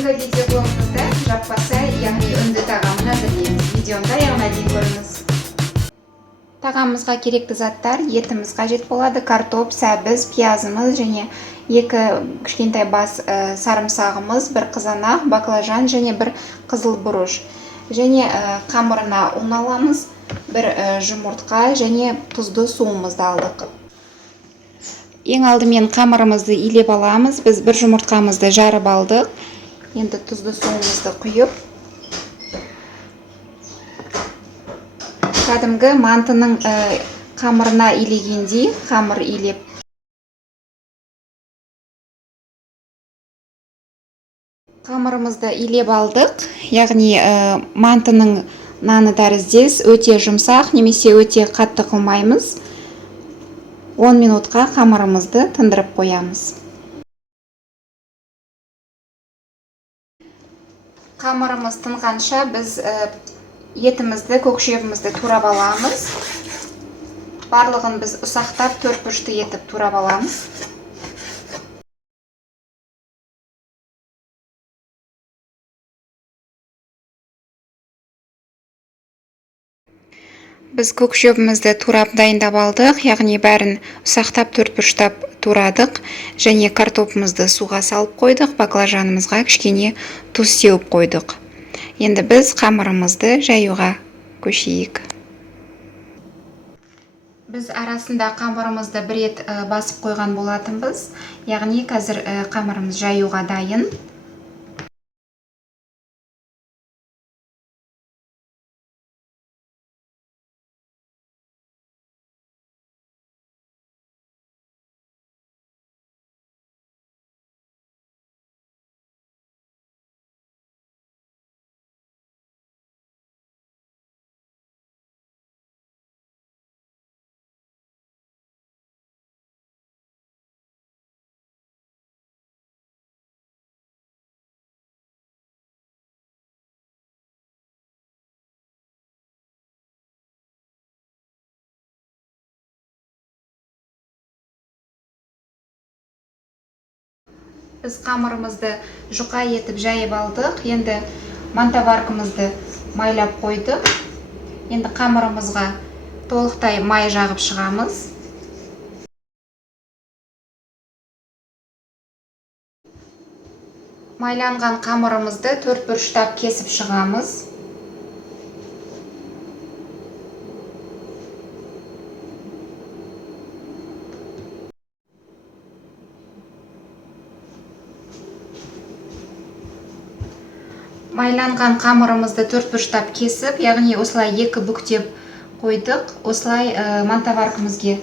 Бүгінгі видеоблогымызда жаппасай, яғни үнді тағамын әзірлейміз. Видеоны аяғына дейін көріңіз. Тағамымызға керекті заттар: етіміз қажет болады, картоп, сәбіз, пиязымыз және 2 кішкентай бас сарымсағымыз, 1 қызанақ, баклажан және 1 қызыл бұрыш. Және қамырына ұн аламыз, 1 жұмыртқа және тұзды суымызды алдық. Ең алдымен қамырымызды илеп аламыз. Біз 1 жұмыртқамызды жарып алдық. Енді тұзды суымызды құйып, кәдімгі мантының қамырына илегендей қамыр илеп, қамырымызды илеп алдық. Яғни мантының наны тәріздес, өте жұмсақ немесе өте қатты қылмаймыз. 10 минутқа қамырымызды тындырып қоямыз. Қамырымыз тынғанша біз етімізді, көкшебімізді турап аламыз. Барлығын біз ұсақтап 4 бұрышты етіп турап аламыз. Біз көкшебімізді турап дайындап алдық, яғни бәрін ұсақтап 4 бұрыштап турадық және картопымызды суға салып қойдық, баклажанымызға кішкене тұз сеуіп қойдық. Енді біз қамырымызды жаюға көшейік. Біз арасында қамырымызды 1 рет басып қойған болатынбыз, яғни қазір қамырымыз жаюға дайын. Біз қамырымызды жұқа етіп жайып алдық. Енді мантаваркамызды майлап қойдық. Енді қамырымызға толықтай май жағып шығамыз. Майланған қамырымызды 4 бұрыштап кесіп шығамыз. Майланған қамырымызды 4 бұрыштап кесіп, яғни осылай 2 бүктеп қойдық. Осылай мантаваркамызге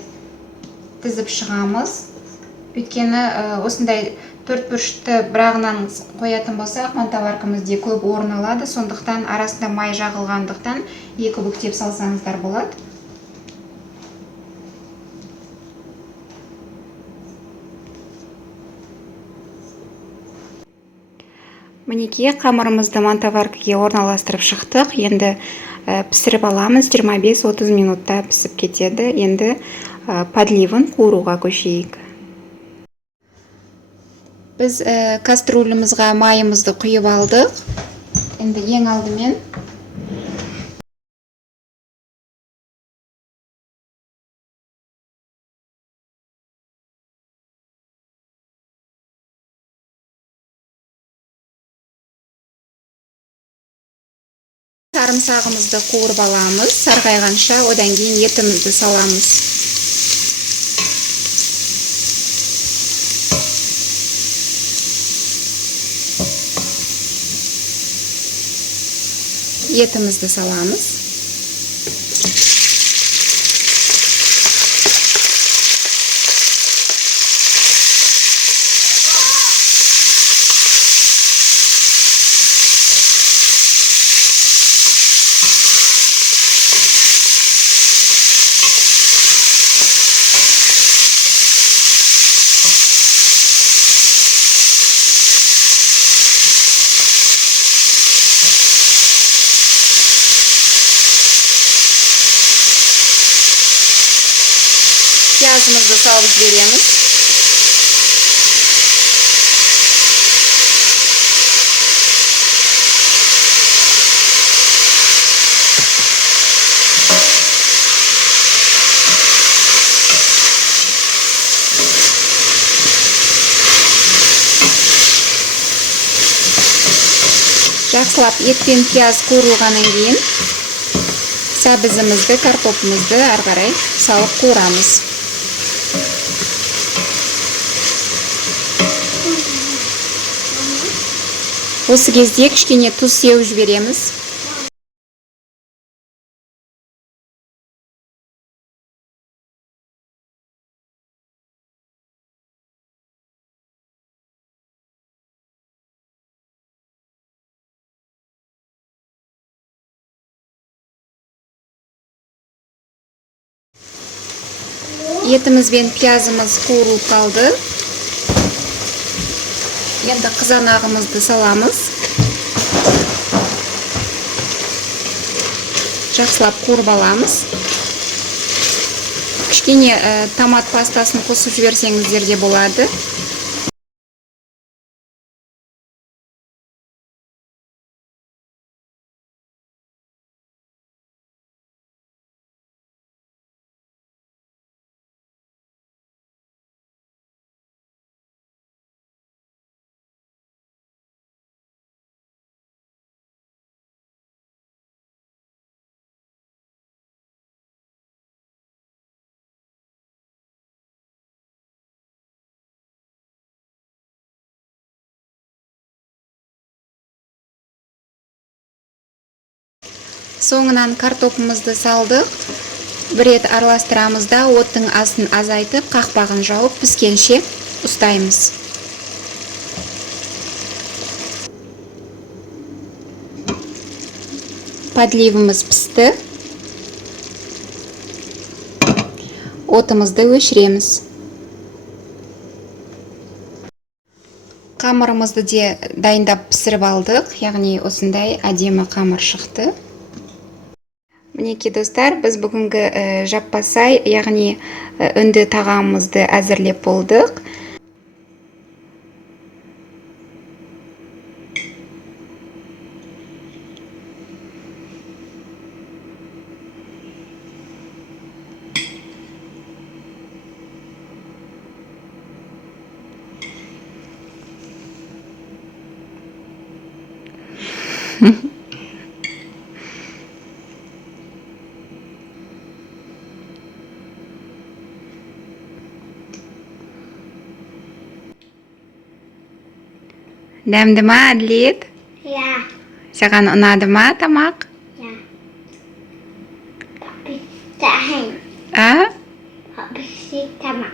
тізіп шығамыз. Өйткені осындай 4 бұрышты бірағынан қоятын болсақ, мантаваркамызде көп орын алады. Сондықтан арасында май жағылғандықтан 2 бүктеп салсаңыздар болады. Мінекей қамырымызды мантаваркаға орналастырып шықтық. Енді пісіріп аламыз. 25-30 минутта пісіп кетеді. Енді подливын қуыруға көшейік. Біз кастрюлемізға майымызды құйып алдық. Енді ең алдымен сарымсағымызды қуырып аламыз. Сарғайғанша одан кейін етімізді саламыз. Етімізді саламыз. Piyazımızı salып жібереміз. 5 жақсылап ет пен пияз қуырылғаннан кейін сәбізімізді, картопымызды ары қарай салып қуырамыз. Осы кезде кішкене тұз сеуіп жібереміз. Етіміз бен пиязымыз қуырылып қалды. Енді қызанағымызды саламыз. Жақсылап қуырып аламыз. Кішкене томат пастасын қосып жіберсеңіздер де болады. Соңынан картопымызды салдық. Бір рет араластырамыз да оттың астын азайтып, қақпағын жауып піскенше ұстаймыз. Подливымыз пісті. Отымызды өшіреміз. Қамырымызды де дайындап пісіріп алдық, яғни осындай әдемі қамыр шықты. Мінекей достар, біз бүгінгі жаппасай, яғни үнді тағамымызды әзірлеп болдық. Дәмді ма, Әділет? Ja. Саған ұнады ма тамақ? Ja. Papi tahan. А? Papi si tama.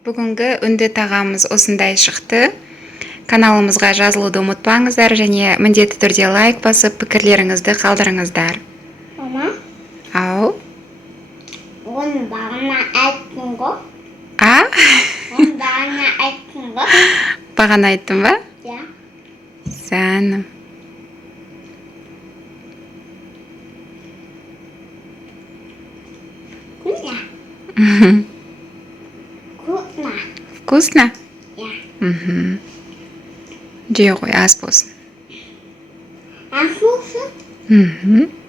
Бүгінгі үнді тағамыз осындай шықты. Каналымызға жазылуды ұмытпаңыздар және міндетті түрде лайк басып, пікірлеріңізді қалдырыңыздар. Mama, Ау? onun bana ettin go. А? Onun bana ettin go. Бағана айттым ба? Ja. Сәнім. Kuna. Kuna. Вкусно? Ja. Жей ғой, ас болсын. En vroeger? Мхм.